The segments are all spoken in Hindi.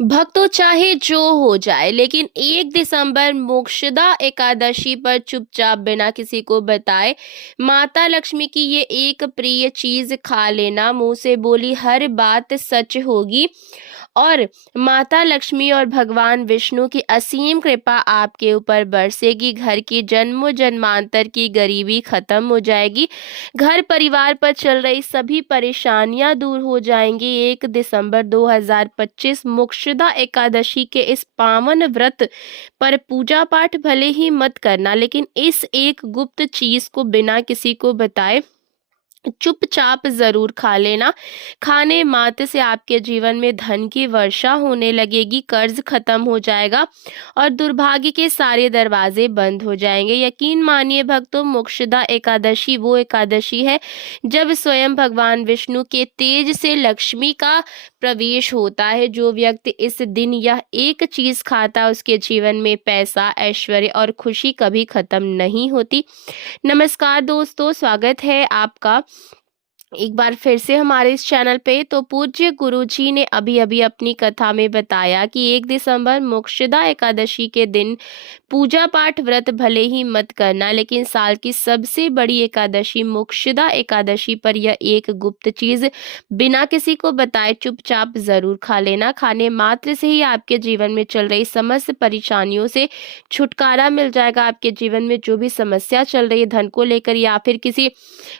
भक्तों चाहे जो हो जाए लेकिन 1 दिसंबर मोक्षदा एकादशी पर चुपचाप बिना किसी को बताए माता लक्ष्मी की ये एक प्रिय चीज खा लेना, मुंह से बोली हर बात सच होगी और माता लक्ष्मी और भगवान विष्णु की असीम कृपा आपके ऊपर बरसेगी। घर की जन्मों जन्मांतर की गरीबी खत्म हो जाएगी। घर परिवार पर चल रही सभी परेशानियां दूर हो जाएंगी। 1 दिसंबर 2025 मोक्षदा एकादशी के इस पावन व्रत पर पूजा पाठ भले ही मत करना, लेकिन इस एक गुप्त चीज को बिना किसी को बताए चुपचाप जरूर खा लेना। खाने मात्र से आपके जीवन में धन की वर्षा होने लगेगी, कर्ज खत्म हो जाएगा और दुर्भाग्य के सारे दरवाजे बंद हो जाएंगे। यकीन मानिए भक्तों, मोक्षदा एकादशी वो एकादशी है जब स्वयं भगवान विष्णु के तेज से लक्ष्मी का प्रवेश होता है। जो व्यक्ति इस दिन यह एक चीज खाता, उसके जीवन में पैसा, ऐश्वर्य और खुशी कभी खत्म नहीं होती। नमस्कार दोस्तों, स्वागत है आपका एक बार फिर से हमारे इस चैनल पे। तो पूज्य गुरुजी ने अभी अभी अपनी कथा में बताया कि 1 दिसंबर मोक्षदा एकादशी के दिन पूजा पाठ व्रत भले ही मत करना, लेकिन साल की सबसे बड़ी एकादशी मोक्षदा एकादशी पर यह एक गुप्त चीज बिना किसी को बताए चुपचाप जरूर खा लेना। खाने मात्र से ही आपके जीवन में चल रही समस्त परेशानियों से छुटकारा मिल जाएगा। आपके जीवन में जो भी समस्या चल रही है धन को लेकर या फिर किसी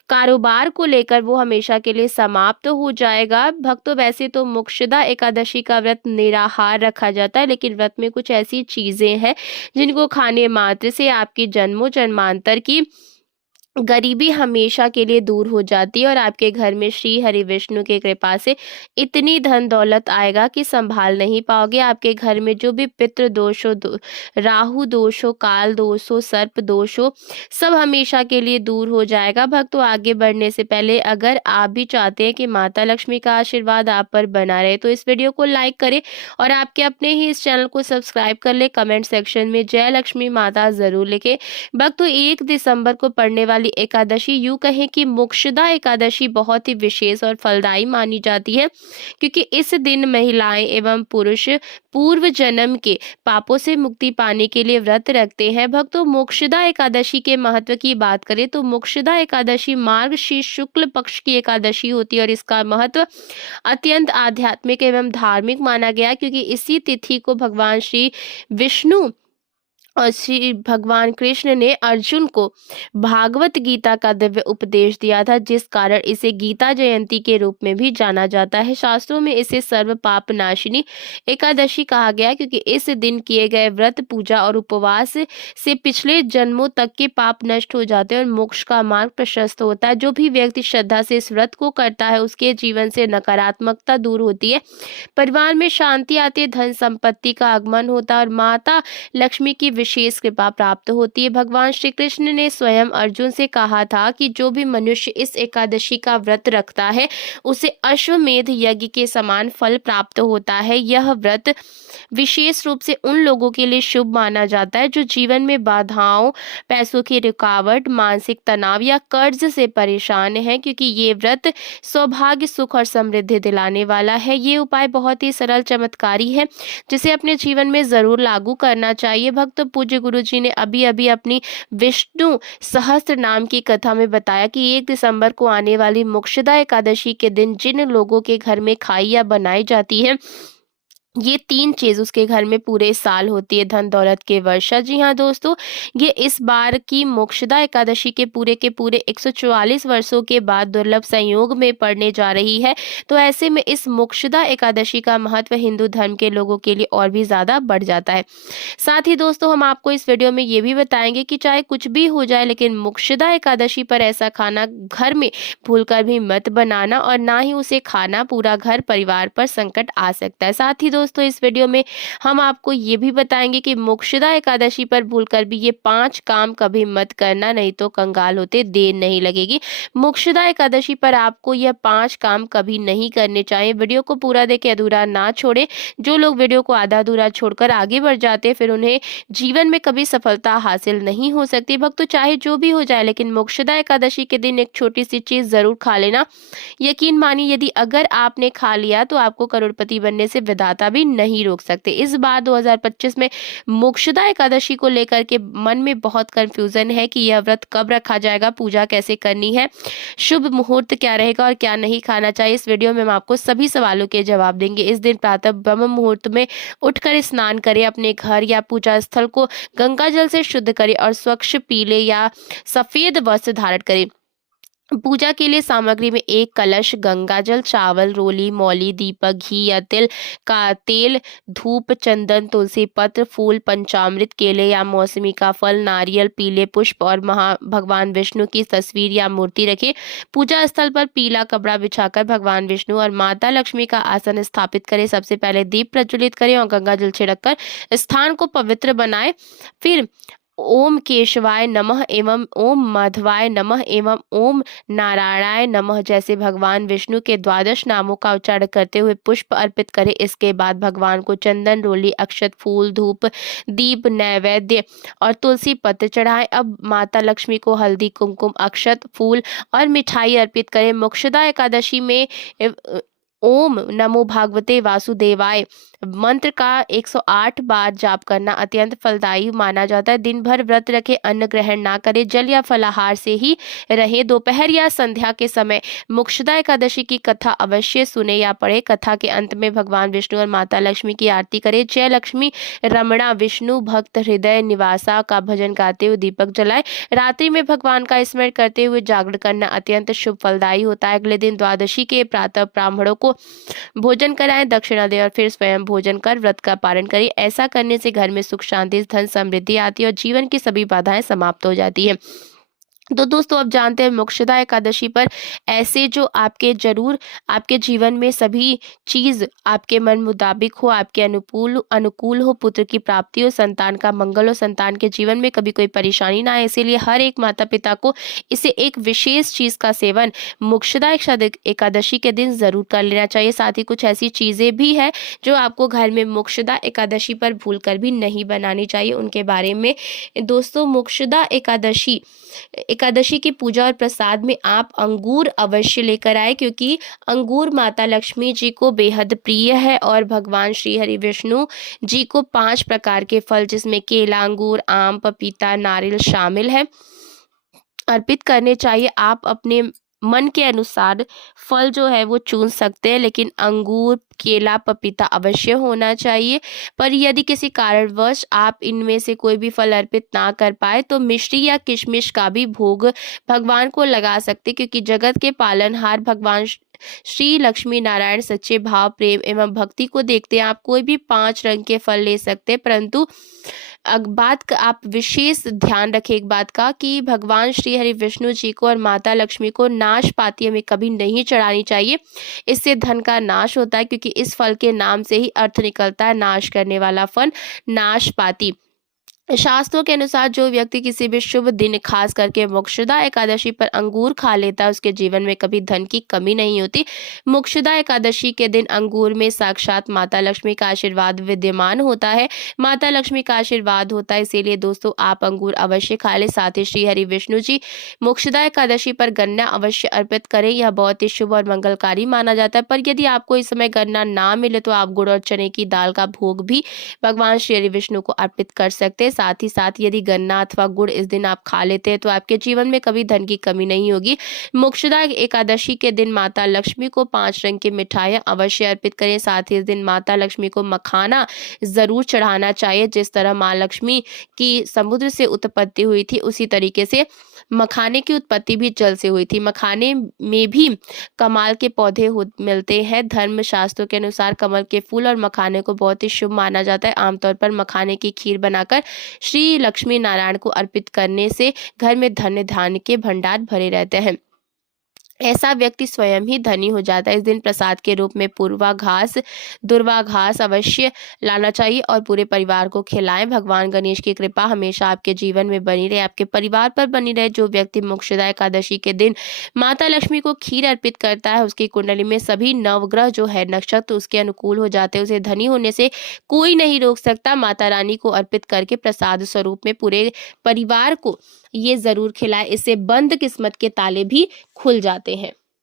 कारोबार को लेकर, वो हमेशा के लिए समाप्त हो जाएगा। भक्तों, वैसे तो मोक्षदा एकादशी का व्रत निराहार रखा जाता है, लेकिन व्रत में कुछ ऐसी चीजें हैं जिनको खाने मात्र से आपकी जन्मों जन्मांतर की गरीबी हमेशा के लिए दूर हो जाती है और आपके घर में श्री हरि विष्णु की कृपा से इतनी धन दौलत आएगा कि संभाल नहीं पाओगे। आपके घर में जो भी पितृ दोष हो, राहु दोष हो, काल दोष हो, सर्प दोष हो, सब हमेशा के लिए दूर हो जाएगा। भक्तों, आगे बढ़ने से पहले अगर आप भी चाहते हैं कि माता लक्ष्मी का आशीर्वाद आप पर बना रहे तो इस वीडियो को लाइक करें और आपके अपने ही इस चैनल को सब्सक्राइब कर ले। कमेंट सेक्शन में जय लक्ष्मी माता जरूर लिखे। भक्तों, 1 दिसंबर को पड़ने वाली एकादशी, यूं कहें कि मोक्षदा एकादशी बहुत ही विशेष और फलदायी मानी जाती है, क्योंकि इस दिन महिलाएं एवं पुरुष पूर्व जन्म के पापों से मुक्ति पाने के लिए व्रत रखते हैं। भक्तों, मोक्षदा एकादशी के महत्व की बात करें तो मोक्षदा एकादशी मार्गशीर्ष शुक्ल पक्ष की एकादशी होती है और इसका महत्व अत्यंत आध्यात्मिक एवं धार्मिक माना गया, क्योंकि इसी तिथि को भगवान श्री विष्णु और श्री भगवान कृष्ण ने अर्जुन को भागवत गीता का दिव्य उपदेश दिया था, जिस कारण इसे गीता जयंती के रूप में भी जाना जाता है। शास्त्रों में इसे सर्व पाप नाशिनी एकादशी कहा गया, क्योंकि इस दिन किए गए व्रत, पूजा और उपवास से पिछले जन्मों तक के पाप नष्ट हो जाते हैं और मोक्ष का मार्ग प्रशस्त होता है। जो भी व्यक्ति श्रद्धा से इस व्रत को करता है, उसके जीवन से नकारात्मकता दूर होती है, परिवार में शांति आती है, धन संपत्ति का आगमन होता है और माता लक्ष्मी की विशेष कृपा प्राप्त होती है। भगवान श्री कृष्ण ने स्वयं अर्जुन से कहा था कि जो भी मनुष्य इस एकादशी का व्रत रखता है उसे अश्वमेध यज्ञ के समान फल प्राप्त होता है। यह व्रत विशेष रूप से उन लोगों के लिए शुभ माना जाता है जो जीवन में बाधाओं, पैसों की रुकावट, मानसिक तनाव या कर्ज से परेशान है, क्योंकि ये व्रत सौभाग्य, सुख और समृद्धि दिलाने वाला है। ये उपाय बहुत ही सरल, चमत्कारी है, जिसे अपने जीवन में जरूर लागू करना चाहिए। भक्त, पूज्य गुरु जी ने अभी अभी अपनी विष्णु सहस्त्र नाम की कथा में बताया कि 1 दिसंबर को आने वाली मोक्षदा एकादशी के दिन जिन लोगों के घर में खाई या बनाई जाती है, ये 3 चीज उसके घर में पूरे साल होती है, धन दौलत के वर्षा। जी हाँ दोस्तों, ये इस बार की मोक्षदा एकादशी के पूरे 144 वर्षों के बाद दुर्लभ संयोग में पड़ने जा रही है। तो ऐसे में इस मोक्षदा एकादशी का महत्व हिंदू धर्म के लोगों के लिए और भी ज्यादा बढ़ जाता है। साथ ही दोस्तों, हम आपको इस वीडियो में ये भी बताएंगे कि चाहे कुछ भी हो जाए, लेकिन मोक्षदा एकादशी पर ऐसा खाना घर में भूलकर भी मत बनाना और ना ही उसे खाना, पूरा घर परिवार पर संकट आ सकता है। साथ ही दोस्तों, इस वीडियो में हम आपको ये भी बताएंगे कि मोक्षदा एकादशी पर भूलकर भी ये 5 काम कभी मत करना, नहीं तो कंगाल होते देर नहीं लगेगी। मोक्षदा एकादशी पर आपको यह 5 काम कभी नहीं करने चाहिए। वीडियो को पूरा देखे, अधूरा ना छोड़े। जो लोग वीडियो को आधा अधूरा छोड़कर आगे बढ़ जाते हैं, फिर उन्हें जीवन में कभी सफलता हासिल नहीं हो सकती। भक्तों, चाहे जो भी हो जाए, लेकिन मोक्षदा एकादशी के दिन एक छोटी सी चीज जरूर खा लेना। यकीन मानिए, यदि अगर आपने खा लिया तो आपको करोड़पति बनने से विधाता कभी नहीं रोक सकते। इस बार 2025 में मोक्षदा एकादशी को लेकर के मन में बहुत कंफ्यूजन है कि यह व्रत कब रखा जाएगा, पूजा कैसे करनी है, शुभ मुहूर्त क्या रहेगा और क्या नहीं खाना चाहिए। इस वीडियो में हम आपको सभी सवालों के जवाब देंगे। इस दिन प्रातः ब्रह्म मुहूर्त में उठकर स्नान करें, अपने घर या पूजा स्थल को गंगा जल से शुद्ध करें और स्वच्छ पीले या सफेद वस्त्र धारण करें। पूजा के लिए सामग्री में एक कलश, गंगा जल, चावल, रोली, मौली, दीपक, घी या तिल का तेल, धूप, चंदन, तुलसी पत्र, फूल, पंचामृत, केले या मौसमी का फल, नारियल, पीले पुष्प और भगवान विष्णु की तस्वीर या मूर्ति रखें। पूजा स्थल पर पीला कपड़ा बिछाकर भगवान विष्णु और माता लक्ष्मी का आसन स्थापित करें। सबसे पहले दीप प्रज्वलित करें और गंगा जल छिड़ककर स्थान को पवित्र बनाएं। फिर ओम केशवाय नमः एवं ओम माधवाय नमः एवं ओम नारायणाय नमः जैसे भगवान विष्णु के 12 नामों का उच्चारण करते हुए पुष्प अर्पित करें। इसके बाद भगवान को चंदन, रोली, अक्षत, फूल, धूप, दीप, नैवेद्य और तुलसी पत्र चढ़ाएं। अब माता लक्ष्मी को हल्दी, कुमकुम, अक्षत, फूल और मिठाई अर्पित करें। मोक्षदा एकादशी में ओम नमो भागवते वासुदेवाय मंत्र का 108 बार जाप करना अत्यंत फलदायी माना जाता है। दिन भर व्रत रखे, अन्न ग्रहण ना करें, जल या फलाहार से ही रहे। दोपहर या संध्या के समय मोक्षदा एकादशी की कथा अवश्य सुने या पढ़े। कथा के अंत में भगवान विष्णु और माता लक्ष्मी की आरती करें। जय लक्ष्मी रमणा विष्णु भक्त हृदय निवासा का भजन गाते हुए दीपक जलाएं। रात्रि में भगवान का स्मरण करते हुए जागरण करना अत्यंत शुभ फलदायी होता है। अगले दिन द्वादशी के प्रातः ब्राह्मणों को भोजन कराएं, दक्षिणा दें और फिर स्वयं भोजन कर व्रत का पालन करें। ऐसा करने से घर में सुख, शांति, धन, समृद्धि आती है और जीवन की सभी बाधाएं समाप्त हो जाती है। तो दोस्तों, अब जानते हैं मोक्षदा एकादशी पर ऐसे जो आपके जरूर आपके जीवन में सभी चीज आपके मन मुताबिक हो, आपके अनुकूल हो, पुत्र की प्राप्ति हो, संतान का मंगल हो, संतान के जीवन में कभी कोई परेशानी ना आए। इसीलिए हर एक माता पिता को इसे एक विशेष चीज का सेवन मोक्षदा एकादशी के दिन जरूर कर लेना चाहिए। साथ ही कुछ ऐसी चीजें भी है जो आपको घर में मोक्षदा एकादशी पर भूल कर भी नहीं बनानी चाहिए। उनके बारे में दोस्तों, मोक्षदा एकादशी की पूजा और प्रसाद में आप अंगूर अवश्य लेकर आए, क्योंकि अंगूर माता लक्ष्मी जी को बेहद प्रिय है और भगवान श्री हरि विष्णु जी को 5 प्रकार के फल, जिसमें केला, अंगूर, आम, पपीता, नारियल शामिल है, अर्पित करने चाहिए। आप अपने मन के अनुसार फल जो है वो चुन सकते हैं, लेकिन अंगूर, केला, पपीता अवश्य होना चाहिए। पर यदि किसी कारणवश आप इनमें से कोई भी फल अर्पित ना कर पाए तो मिश्री या किशमिश का भी भोग भगवान को लगा सकते, क्योंकि जगत के पालनहार भगवान श्री लक्ष्मी नारायण सच्चे भाव, प्रेम एवं भक्ति को देखते हैं। आप कोई भी 5 रंग के फल ले सकते हैं, परंतु आप विशेष ध्यान रखें एक बात का कि भगवान श्री हरि विष्णु जी को और माता लक्ष्मी को नाशपाती हमें कभी नहीं चढ़ानी चाहिए। इससे धन का नाश होता है, क्योंकि इस फल के नाम से ही अर्थ निकलता है, नाश करने वाला फल, नाशपाती। शास्त्रों के अनुसार जो व्यक्ति किसी भी शुभ दिन, खास करके मोक्षदा एकादशी पर अंगूर खा लेता है, उसके जीवन में कभी धन की कमी नहीं होती। मोक्षदा एकादशी के दिन अंगूर में साक्षात माता लक्ष्मी का आशीर्वाद विद्यमान होता है, माता लक्ष्मी का आशीर्वाद होता है। इसीलिए दोस्तों, आप अंगूर अवश्य खा लें। साथ ही श्री हरि विष्णु जी मोक्षदा एकादशी पर गन्ना अवश्य अर्पित करें, यह बहुत ही शुभ और मंगलकारी माना जाता है। पर यदि आपको इस समय गन्ना ना मिले तो आप गुड़ और चने की दाल का भोग भी भगवान श्री हरि विष्णु को अर्पित कर सकते हैं। साथ ही साथ यदि गन्ना अथवा गुड़ इस दिन आप खा लेते हैं तो आपके जीवन में कभी धन की कमी नहीं होगी। मोक्षदा एकादशी के दिन माता लक्ष्मी को 5 रंग की मिठाइयां अवश्य अर्पित करें। साथ ही इस दिन माता लक्ष्मी को मखाना जरूर चढ़ाना चाहिए। जिस तरह माँ लक्ष्मी की समुद्र से उत्पत्ति हुई थी, उसी तरीके से मखाने की उत्पत्ति भी जल से हुई थी। मखाने में भी कमाल के पौधे मिलते हैं। धर्म शास्त्रों के अनुसार कमल के फूल और मखाने को बहुत ही शुभ माना जाता है। आमतौर पर मखाने की खीर बनाकर श्री लक्ष्मी नारायण को अर्पित करने से घर में धन्य धान्य के भंडार भरे रहते हैं। ऐसा व्यक्ति स्वयं ही धनी हो जाता है। इस दिन प्रसाद के रूप में पूर्वा घास, दुर्वा घास अवश्य लाना चाहिए और पूरे परिवार को खिलाएं। भगवान गणेश की कृपा हमेशा आपके जीवन में बनी रहे, आपके परिवार पर बनी रहे। जो व्यक्ति मोक्षदा एकादशी के दिन माता लक्ष्मी को खीर अर्पित करता है, उसकी कुंडली में सभी नवग्रह जो है, नक्षत्र उसके अनुकूल हो जाते हैं। उसे धनी होने से कोई नहीं रोक सकता। माता रानी को अर्पित करके प्रसाद स्वरूप में पूरे परिवार को ये जरूर खिलाए, इससे बंद किस्मत के ताले भी खुल जाते हैं।